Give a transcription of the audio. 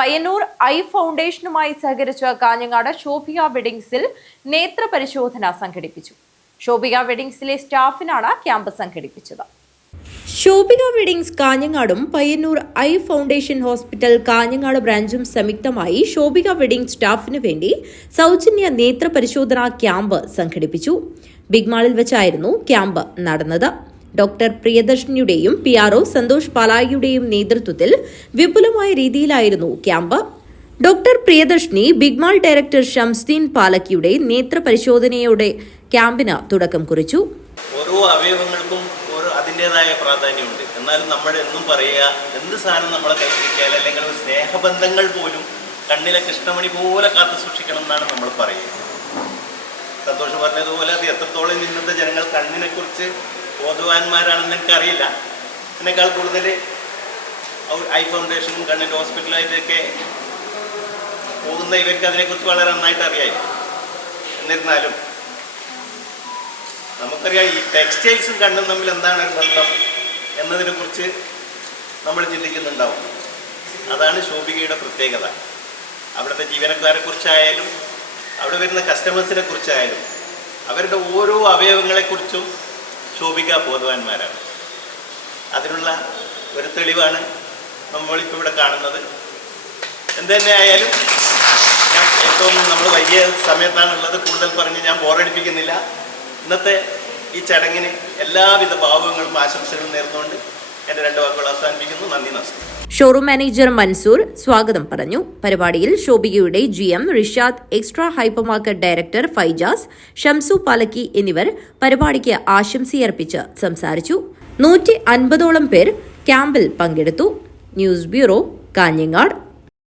Payyanur I ഫൗണ്ടേഷനുമായി സഹകരിച്ച് കാഞ്ഞങ്ങാട് ശോഭിക വെഡിങ്സിൽ നേത്ര പരിശോധന സംഘടിപ്പിച്ചു. ശോഭിക വെഡിങ്സിലെ സ്റ്റാഫിനാണ് ക്യാമ്പ് സംഘടിപ്പിച്ചത്. ശോഭിക വെഡിങ്സ് കാഞ്ഞങ്ങാടും Payyanur eye foundation hospital Kanhangad ബ്രാഞ്ചും സംയുക്തമായി ശോഭിക വെഡിംഗ് സ്റ്റാഫിനു വേണ്ടി സൗജന്യ നേത്ര പരിശോധനാ ക്യാമ്പ് സംഘടിപ്പിച്ചു. ബിഗ് മാളിൽ വെച്ചായിരുന്നു ക്യാമ്പ് നടന്നത്. ഡോക്ടർ പ്രിയദർശിനിയുടെയും PRO സന്തോഷ് പാലായിയുടെയും നേതൃത്വത്തിൽ വിപുലമായ രീതിയിലായിരുന്നു camp. Doctor Priyadarshini big mall director Shamsudeen പാലക്കിയുടെ നേത്ര പരിശോധനയോടെ ക്യാമ്പിന് തുടക്കം കുറിച്ചു. ഓരോ അവയവങ്ങൾക്കും അതിൻ്റെതായ പ്രാധാന്യമുണ്ട്. എന്നാലും നമ്മൾ എന്നും പറയുക, എന്ത് സാധനം നമ്മളെ കൈവരിക്കാൻ അല്ലെങ്കിൽ സ്നേഹബന്ധങ്ങൾ പോലും കണ്ണിലെ കൃഷ്ണമണി പോലെ കാത്തു സൂക്ഷിക്കണം എന്നാണ് നമ്മൾ പറയുക. സന്തോഷം പറഞ്ഞതുപോലെ അത് എത്രത്തോളം ഇന്നത്തെ ജനങ്ങൾ കണ്ണിനെക്കുറിച്ച് ബോധവാന്മാരാണെന്ന് എനിക്കറിയില്ല. അതിനേക്കാൾ കൂടുതൽ ഐ ഫൗണ്ടേഷനും കണ്ണിൻ്റെ ഹോസ്പിറ്റലായിട്ടൊക്കെ പോകുന്ന ഇവർക്ക് അതിനെക്കുറിച്ച് വളരെ നന്നായിട്ട് അറിയാമായിരിക്കും. എന്നിരുന്നാലും നമുക്കറിയാം, ഈ ടെക്സ്റ്റൈൽസും കണ്ണും തമ്മിൽ എന്താണ് ഒരു ബന്ധം എന്നതിനെക്കുറിച്ച് നമ്മൾ ചിന്തിക്കുന്നുണ്ടാവും. അതാണ് ശോഭികയുടെ പ്രത്യേകത. അവിടുത്തെ ജീവനക്കാരെക്കുറിച്ചായാലും അവിടെ വരുന്ന കസ്റ്റമേഴ്സിനെ കുറിച്ചായാലും അവരുടെ ഓരോ അവയവങ്ങളെക്കുറിച്ചും ശോഭിക ബോധവാന്മാരാണ്. അതിനുള്ള ഒരു തെളിവാണ് നമ്മളിപ്പോൾ ഇവിടെ കാണുന്നത്. എന്ത് തന്നെ ആയാലും ഏറ്റവും നമ്മൾ വലിയ സമയത്താണുള്ളത്. കൂടുതൽ പറഞ്ഞ് ഞാൻ ബോറടിപ്പിക്കുന്നില്ല. ഇന്നത്തെ ഈ ചടങ്ങിന് എല്ലാവിധ ഭാവങ്ങളും ആശംസകളും നേർന്നുകൊണ്ട് എൻ്റെ 2 വാക്കുകൾ അവസാനിപ്പിക്കുന്നു. നന്ദി, നമസ്കാരം. ഷോറൂം മാനേജർ മൻസൂർ സ്വാഗതം പറഞ്ഞു. പരിപാടിയിൽ ശോഭികയുടെ GM Rishad, extra hyper market director Faijas, Shamsu Palakki എന്നിവർ പരിപാടിക്ക് ആശംസയർപ്പിച്ച് സംസാരിച്ചു. 150ഓളം പേർ ക്യാമ്പിൽ പങ്കെടുത്തു. News bureau, Kanhangad.